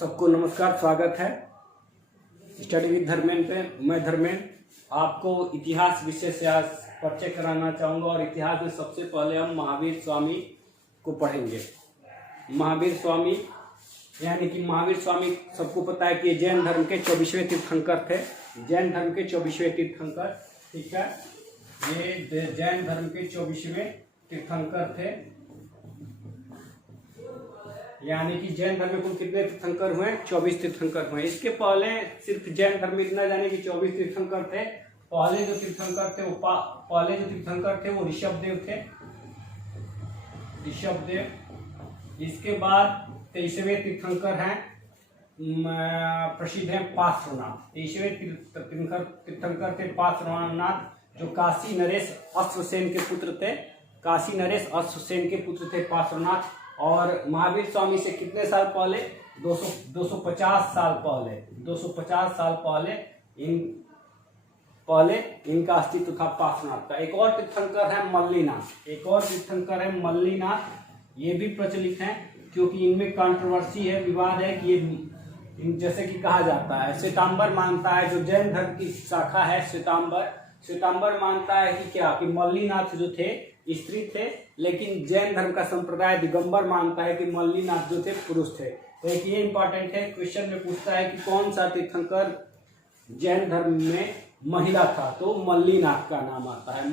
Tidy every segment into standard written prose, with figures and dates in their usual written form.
सबको नमस्कार, स्वागत है स्टडी विद धर्मेंद्र पे। मैं धर्मेंद्र आपको इतिहास विषय से आज परिचय कराना चाहूँगा और इतिहास में सबसे पहले हम महावीर स्वामी को पढ़ेंगे। महावीर स्वामी यानी कि महावीर स्वामी सबको पता है कि जैन धर्म के 24वें तीर्थंकर थे। जैन धर्म के 24वें तीर्थंकर, ठीक है, ये जैन धर्म के 24वें तीर्थंकर थे। यानी कि जैन धर्म में कुल कितने तीर्थंकर हुए? 24 तीर्थंकर हुए। इसके पहले सिर्फ जैन धर्म में इतना जाने कि 24 तीर्थंकर थे। पहले जो तीर्थंकर थे वो ऋषभदेव थे, ऋषभदेव। इसके बाद 23वें तीर्थंकर हैं, प्रसिद्ध हैं पार्श्वनाथ। 23वें तीर्थंकर थे पार्श्वनाथ, जो काशी नरेश अश्वसेन के पुत्र थे। काशी नरेश अश्वसेन के पुत्र थे पार्श्वनाथ। और महावीर स्वामी से कितने साल पहले? 250 साल पहले इनका अस्तित्व था पार्श्वनाथ का। एक और तीर्थंकर है मल्लीनाथ। ये भी प्रचलित हैं क्योंकि इनमें कंट्रोवर्सी है, विवाद है कि ये जैसे कि कहा जाता है, श्वेतांबर मानता है, जो जैन धर्म की शाखा है श्वेतांबर मानता है कि क्या, कि मल्लीनाथ जो थे स्त्री थे, लेकिन जैन धर्म का संप्रदाय दिगंबर मानता है कि मल्लीनाथ जो थे पुरुष थे। तो एक ये इंपॉर्टेंट है, क्वेश्चन में पूछता है कि कौन सा तीर्थंकर जैन धर्म में महिला था, तो मल्लीनाथ का नाम आता है।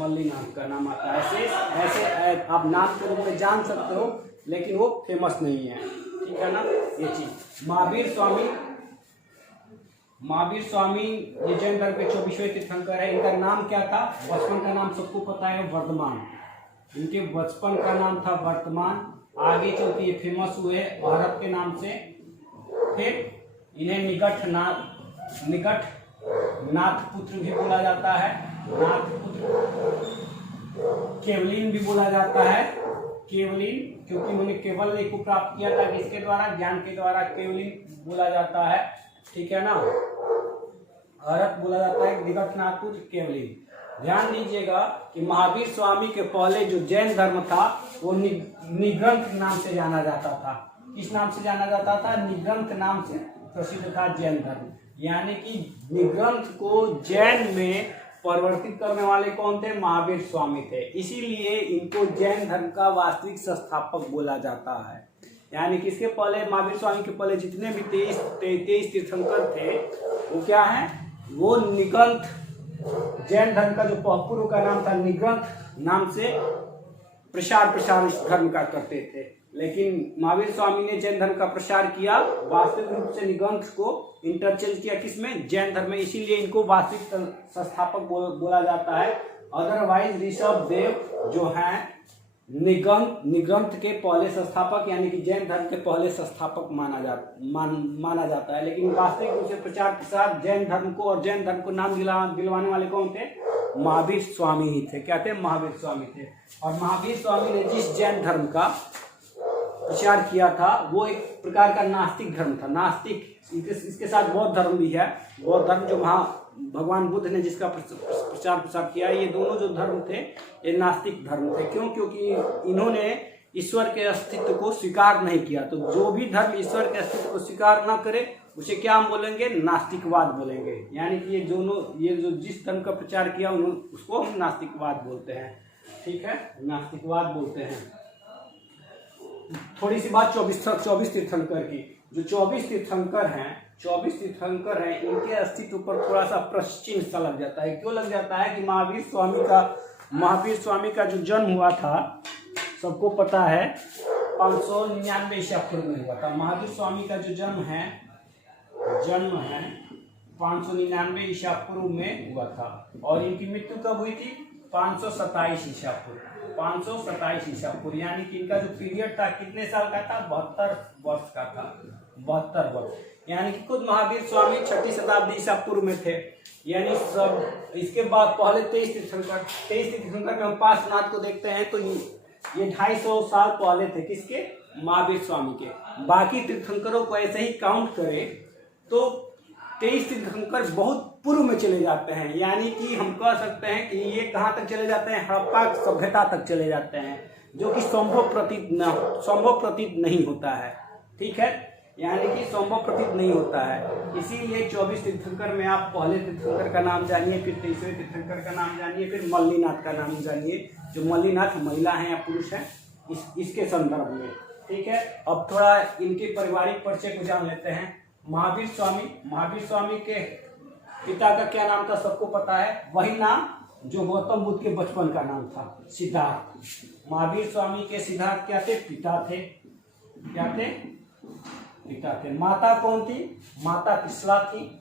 ऐसे आप नाम के रूप में जान सकते हो, लेकिन वो फेमस नहीं है, ठीक है ना, ये चीज। महावीर स्वामी ये जैन धर्म के 24वें तीर्थंकर है। इनका नाम क्या था? बचपन का नाम सबको पता है, वर्धमान। इनके बचपन का नाम था वर्तमान। आगे चल के ये फेमस हुए भारत के नाम से। फिर इन्हें निकट नाथ पुत्र भी बोला जाता है, केवलिन भी बोला जाता है, केवलिन, क्योंकि उन्होंने केवल एक को प्राप्त किया था, किसके द्वारा? ज्ञान के द्वारा केवलिन बोला जाता है, ठीक है ना। भारत बोला जाता है निकट नाथ पुत्र केवलिन। ध्यान दीजिएगा कि महावीर स्वामी के पहले जो जैन धर्म था वो निग्रंथ नाम से जाना जाता था। किस नाम से जाना जाता था? निग्रंथ नाम से प्रसिद्ध था जैन धर्म। यानी कि निग्रंथ को जैन में परिवर्तित करने वाले कौन थे? महावीर स्वामी थे। इसीलिए इनको जैन धर्म का वास्तविक संस्थापक बोला जाता है। यानी कि इसके पहले महावीर स्वामी के पहले जितने भी 23 तीर्थंकर थे वो क्या है? वो निग्रंथ, जैन धर्म का जो पूर्व का नाम था निग्रंथ नाम से प्रचार इस धर्म का करते थे। लेकिन महावीर स्वामी ने जैन धर्म का प्रचार किया, वास्तविक रूप से निग्रंथ को इंटरचेंज किया किसमें? जैन धर्म में। इसीलिए इनको वास्तविक संस्थापक बोला जाता है। अदरवाइज ऋषभदेव जो हैं निग्रंथ के पहले संस्थापक, यानी कि जैन धर्म के पहले संस्थापक माना जाता है। लेकिन वास्तविक रूप से प्रचार प्रसार जैन धर्म को और जैन धर्म को नाम दिलवाने वाले कौन थे? महावीर स्वामी ही थे। क्या थे? महावीर स्वामी थे। और महावीर स्वामी ने जिस जैन धर्म का प्रचार किया था वो एक प्रकार का नास्तिक धर्म था। नास्तिक, इसके साथ बौद्ध धर्म भी है। बौद्ध धर्म जो भगवान बुद्ध ने जिसका प्रचार प्रसार किया, ये दोनों जो धर्म थे ये नास्तिक धर्म थे। क्यों? क्योंकि इन्होंने ईश्वर के अस्तित्व को स्वीकार नहीं किया। तो जो भी धर्म ईश्वर के अस्तित्व को स्वीकार ना करे उसे क्या हम बोलेंगे? नास्तिकवाद बोलेंगे। यानी कि ये जो जिस धर्म का प्रचार किया उसको हम नास्तिकवाद बोलते हैं, ठीक है, नास्तिकवाद बोलते हैं। थोड़ी सी बात 24 तीर्थंकर की। जो 24 तीर्थंकर हैं, इनके अस्तित्व पर थोड़ा सा प्रश्न सा लग जाता है। क्यों लग जाता है? कि महावीर स्वामी का जो जन्म हुआ था सबको पता है 599 ईसा पूर्व में हुआ था। महावीर स्वामी का जो जन्म है 599 ईसा पूर्व में हुआ था। और इनकी मृत्यु कब हुई थी? 527 ईसा पूर्व। यानी कि इनका जो पीरियड था कितने साल का था? 72 वर्ष का था। 72 वर्ष। यानी कि खुद महावीर स्वामी 6ठी शताब्दी ईसा पूर्व में थे। यानी सब इसके बाद पहले 23 तीर्थंकर में हम पार्श्वनाथ को देखते हैं तो ये 250 साल पहले थे। किसके? महावीर स्वामी के। बाकी तीर्थंकरों को ऐसे ही काउंट करें तो 23 तीर्थंकर बहुत पूर्व में चले जाते हैं। यानी कि हम कह सकते हैं कि ये कहाँ तक चले जाते हैं? हड़प्पा सभ्यता तक चले जाते हैं, जो कि संभव प्रतीत नहीं होता है, ठीक है। यानी कि संभव प्रतीत नहीं होता है। इसीलिए 24 तीर्थंकर में आप पहले तीर्थंकर का नाम जानिए, फिर 23वें तीर्थंकर का नाम जानिए, फिर मल्लीनाथ का नाम जानिए। जो मल्लीनाथ महिला हैं या पुरुष हैं इसके संदर्भ में, ठीक है। अब थोड़ा इनके पारिवारिक परिचय को जान लेते हैं। महावीर स्वामी के पिता का क्या नाम था सबको पता है, वही नाम जो गौतम बुद्ध के बचपन का नाम था, सिद्धार्थ। महावीर स्वामी के सिद्धार्थ क्या थे, पिता थे। क्या थे, पिता थे। माता कौन थी, माता त्रिशला थी।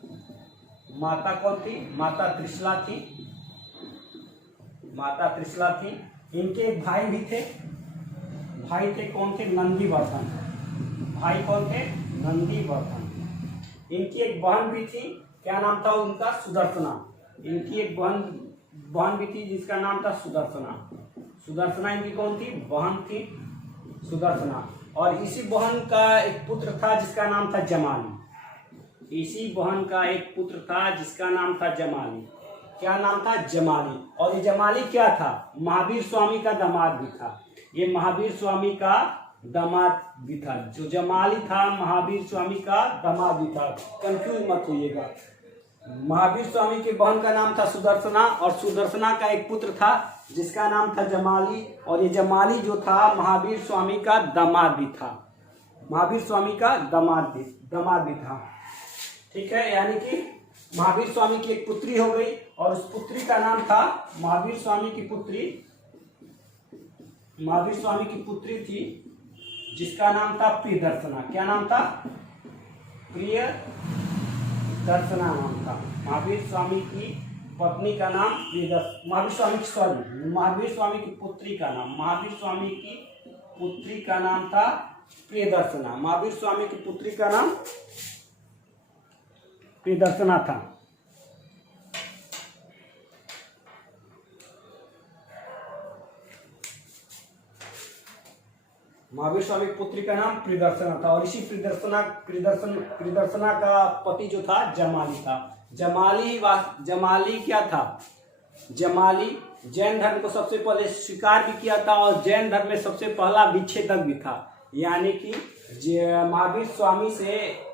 माता कौन थी, माता त्रिशला थी। माता त्रिशला थी। इनके एक भाई भी थे, भाई थे कौन थे, नंदीवर्धन। भाई कौन थे, नंदीवर्धन। इनकी एक बहन भी थी, क्या नाम था उनका, सुदर्शना। इनकी एक बहन भी थी जिसका नाम था सुदर्शना इनकी कौन थी, बहन थी सुदर्शना। और इसी बहन का एक पुत्र था जिसका नाम था जमाली। इसी बहन का एक पुत्र था जिसका नाम था जमाली। क्या नाम था, जमाली। और ये जमाली क्या था, महावीर स्वामी का दामाद भी था। ये महावीर स्वामी का दामाद भी था। जो जमाली था महावीर स्वामी का दामाद भी था, कंफ्यूज मत होइएगा। महावीर स्वामी के बहन का नाम था सुदर्शना और सुदर्शना का एक पुत्र था जिसका नाम था जमाली। और ये जमाली जो था महावीर स्वामी का दामाद भी था। महावीर स्वामी का दामाद भी था, ठीक है। यानी कि महावीर स्वामी की एक पुत्री हो गई और उस पुत्री का नाम था, महावीर स्वामी की पुत्री थी जिसका नाम था प्रियदर्शना। क्या नाम था, प्रियदर्शना नाम था। महावीर स्वामी की पत्नी का नाम महावीर स्वामी की पुत्री का नाम था प्रियदर्शना। महावीर स्वामी की पुत्री का नाम प्रियदर्शना था। महावीर स्वामी की पुत्री का नाम प्रियदर्शना था। और इसी प्रियदर्शना का पति जो था जमाली था। जमाली क्या था, जमाली जैन धर्म को सबसे पहले स्वीकार भी किया था और जैन धर्म में सबसे पहला विच्छेदक भी था। यानी कि महावीर स्वामी से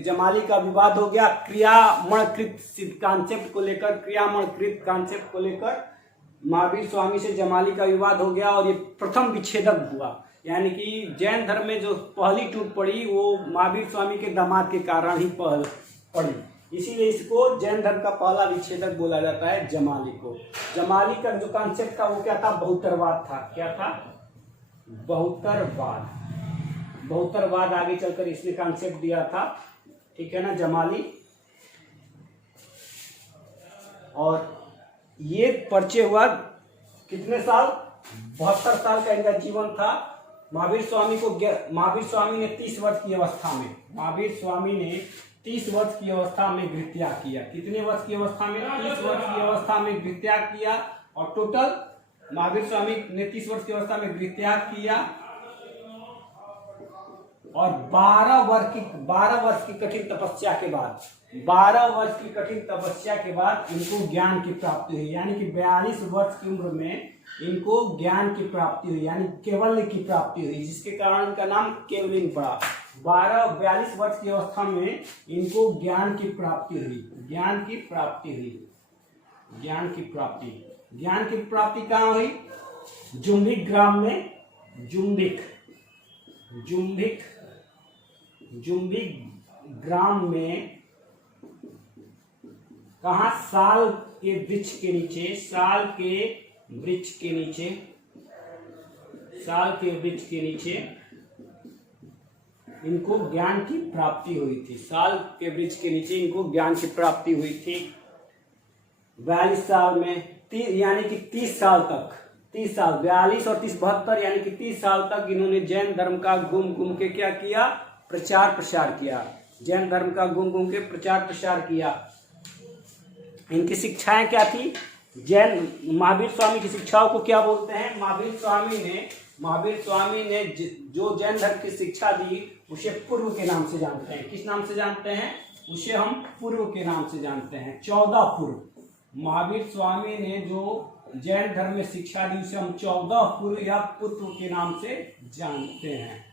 जमाली का विवाद हो गया क्रियामणकृत कॉन्सेप्ट को लेकर महावीर स्वामी से जमाली का विवाद हो गया और ये प्रथम विच्छेदक हुआ। यानी कि जैन धर्म में जो पहली टूट पड़ी वो महावीर स्वामी के दामाद के कारण ही पड़ी। इसीलिए इसको जैन धर्म का पहला विच्छेदक बोला जाता है, जमाली को। जमाली का जो कॉन्सेप्ट था वो क्या था, बहुतरवाद था। क्या था, बहुतरवाद आगे चलकर इसने कॉन्सेप्ट दिया था, ठीक है ना, जमाली। और ये परिचय हुआ कितने साल, 72 साल का इनका जीवन था। महावीर स्वामी ने 30 वर्ष की अवस्था में, महावीर स्वामी ने 30 वर्ष की अवस्था में गृहत्याग किया। कितने वर्ष की अवस्था में, 30 वर्ष की अवस्था में गृहत्याग किया। और टोटल महावीर स्वामी ने 30 वर्ष की अवस्था में गृहत्याग किया और 12 वर्ष की कठिन तपस्या के बाद, 12 वर्ष की कठिन तपस्या के बाद इनको ज्ञान की प्राप्ति हुई। यानी कि 42 वर्ष की उम्र में इनको ज्ञान की प्राप्ति हुई, यानी केवल्य की प्राप्ति हुई, जिसके कारण इनका नाम केवलिन पड़ा। 42 वर्ष की अवस्था में इनको ज्ञान की प्राप्ति हुई। ज्ञान की प्राप्ति कहाँ हुई, जुम्बिक ग्राम में, जुम्बिक ग्राम में, कहा, साल के वृक्ष के नीचे इनको ज्ञान की प्राप्ति हुई थी। साल के वृक्ष के नीचे इनको ज्ञान की प्राप्ति हुई थी 42 साल में, यानी कि 30 साल तक, 30 साल, 42 और 30, 72, यानी कि 30 साल तक इन्होंने जैन धर्म का घूम के क्या किया, प्रचार प्रसार किया। जैन धर्म का घूम के प्रचार प्रसार किया। इनकी शिक्षाएं क्या थी, महावीर स्वामी की शिक्षाओं को क्या बोलते हैं, महावीर स्वामी ने जो जैन धर्म की शिक्षा दी उसे पूर्व के नाम से जानते हैं। किस नाम से जानते हैं, उसे हम पूर्व के नाम से जानते हैं, 14 पूर्व। महावीर स्वामी ने जो जैन धर्म में शिक्षा दी उसे हम 14 पूर्व या पुत्र के नाम से जानते हैं,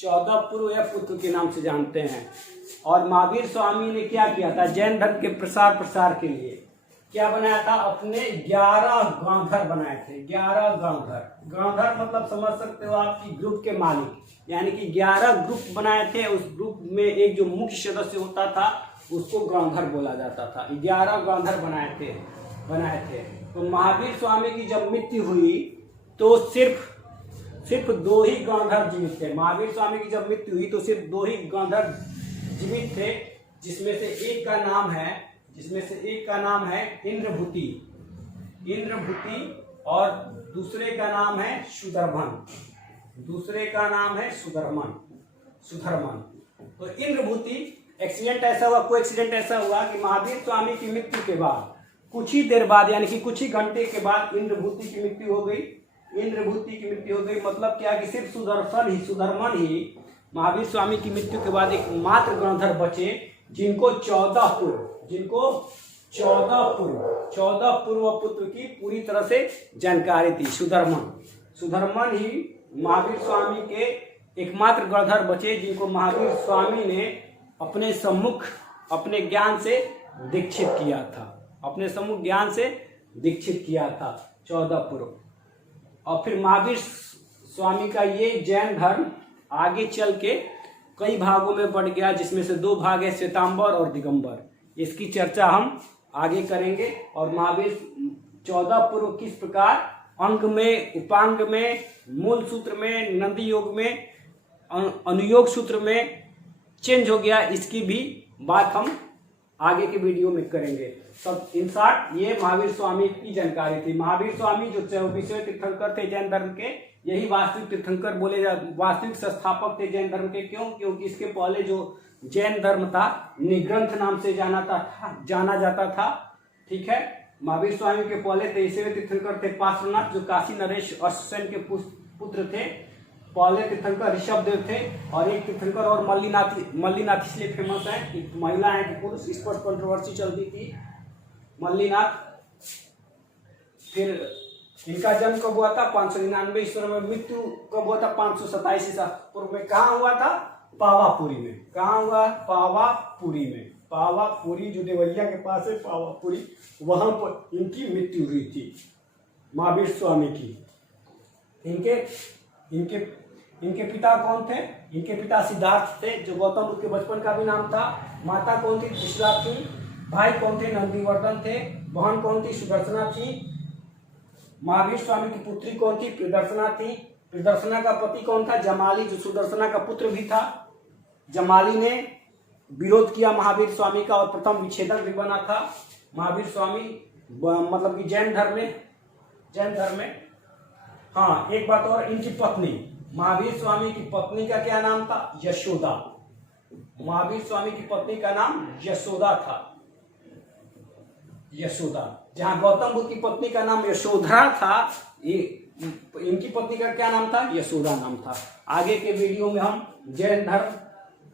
14 पुरु या पुत्र के नाम से जानते हैं। और महावीर स्वामी ने क्या किया था, जैन धर्म के प्रसार के लिए क्या बनाया था, अपने 11 गांधर बनाए थे। 11 गांधर मतलब समझ सकते हो आपकी ग्रुप के मालिक, यानी कि 11 ग्रुप बनाए थे। उस ग्रुप में एक जो मुख्य सदस्य होता था उसको गांधर बोला जाता था। 11 गांधर बनाए थे। तो महावीर स्वामी की जब मृत्यु हुई तो सिर्फ 2 ही गांधर जीवित थे। महावीर स्वामी की जब मृत्यु हुई तो सिर्फ 2 ही गांधर जीवित थे, जिसमें से एक का नाम है इंद्रभूति और दूसरे का नाम है सुधर्मन। तो इंद्रभूति कोई एक्सीडेंट ऐसा हुआ कि महावीर स्वामी की मृत्यु के बाद कुछ ही देर बाद, यानी कि कुछ ही घंटे के बाद इंद्रभूति की मृत्यु हो गई। मतलब क्या कि सिर्फ सुधर्मन ही महावीर स्वामी की मृत्यु के बाद एकमात्र गांधर बचे जिनको 14 पूर्व पुत्र की पूरी तरह से जानकारी थी। सुधर्मन ही महावीर स्वामी के एकमात्र गांधर बचे जिनको महावीर स्वामी ने अपने सम्मुख अपने ज्ञान से दीक्षित किया था 14 पूर्व। और फिर महावीर स्वामी का ये जैन धर्म आगे चल के कई भागों में बढ़ गया, जिसमें से 2 भाग है, श्वेतांबर और दिगंबर। इसकी चर्चा हम आगे करेंगे। और महावीर 14 पूर्व किस प्रकार अंग में, उपांग में, मूल सूत्र में, नंदी योग में, अनुयोग सूत्र में चेंज हो गया, इसकी भी बात हम आगे के वीडियो में करेंगे। सब इन शॉर्ट ये महावीर स्वामी की जानकारी थी। महावीर स्वामी जो 24वें तीर्थंकर थे जैन धर्म के, यही वास्तविक तीर्थंकर वास्तविक संस्थापक थे जैन धर्म के। क्यों? क्योंकि इसके पहले जो जैन धर्म था निग्रंथ नाम से जाना जाता था। ठीक है, महावीर स्वामी के पहले 23वें तीर्थंकर थे पार्श्वनाथ, जो काशी नरेश अश्वसेन के पुत्र थे। पहले तीर्थंकर ऋषभदेव थे और एक तीर्थंकर और मल्लीनाथ इसलिए फेमस है कि महिला है कि पुरुष, इस पर कंट्रोवर्सी चलती थी। मल्लीनाथ, फिर इनका जन्म कब हुआ था 599 ईस्वी में, मृत्यु कब हुआ था 527 ईसा पूर्व में। कहाँ हुआ था? पावापुरी में। कहाँ हुआ? पावापुरी जो देवरिया के पास है, पावापुरी, वहां पर इनकी मृत्यु हुई थी महावीर स्वामी की। इनके पिता कौन थे? इनके पिता सिद्धार्थ थे, जो गौतम बुद्ध के बचपन का भी नाम था। माता कौन थी? त्रिशला थी। भाई कौन थे? नंदीवर्धन थे। बहन कौन थी? सुदर्शना थी। महावीर स्वामी की पुत्री कौन थी? प्रियदर्शना थी। प्रियदर्शना का पति कौन था? जमाली, जो सुदर्शना का पुत्र भी था। जमाली ने विरोध किया महावीर स्वामी का और प्रथम विच्छेदन भी बना था महावीर स्वामी, मतलब कि जैन धर्म में। हाँ, एक बात और, इनकी पत्नी, महावीर स्वामी की पत्नी का क्या नाम था? यशोदा। महावीर स्वामी की पत्नी का नाम यशोदा था। जहां गौतम बुद्ध की पत्नी का नाम यशोधरा था, इनकी पत्नी का क्या नाम था? यशोदा नाम था। आगे के वीडियो में हम जैन धर्म,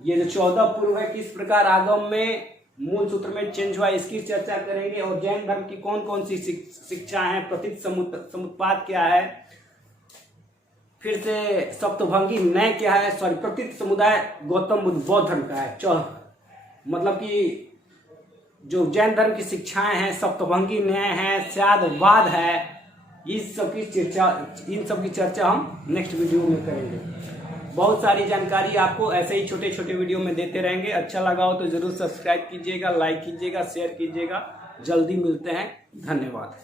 ये जो 14 पूर्व है, किस प्रकार आगम में मूल सूत्र में चेंज हुआ, इसकी चर्चा करेंगे। और जैन धर्म की कौन कौन सी शिक्षा है, प्रतीत समुत्पाद क्या है, फिर से सप्तभंगी न्याय क्या है, प्रतीत समुदाय गौतम बुद्ध बौद्ध धर्म का है। मतलब कि जो जैन धर्म की शिक्षाएं हैं, सप्तभंगी न्याय है, स्यादवाद है, इन सब की चर्चा हम नेक्स्ट वीडियो में करेंगे। बहुत सारी जानकारी आपको ऐसे ही छोटे छोटे वीडियो में देते रहेंगे। अच्छा लगा हो तो जरूर सब्सक्राइब कीजिएगा, लाइक कीजिएगा, शेयर कीजिएगा। जल्दी मिलते हैं। धन्यवाद।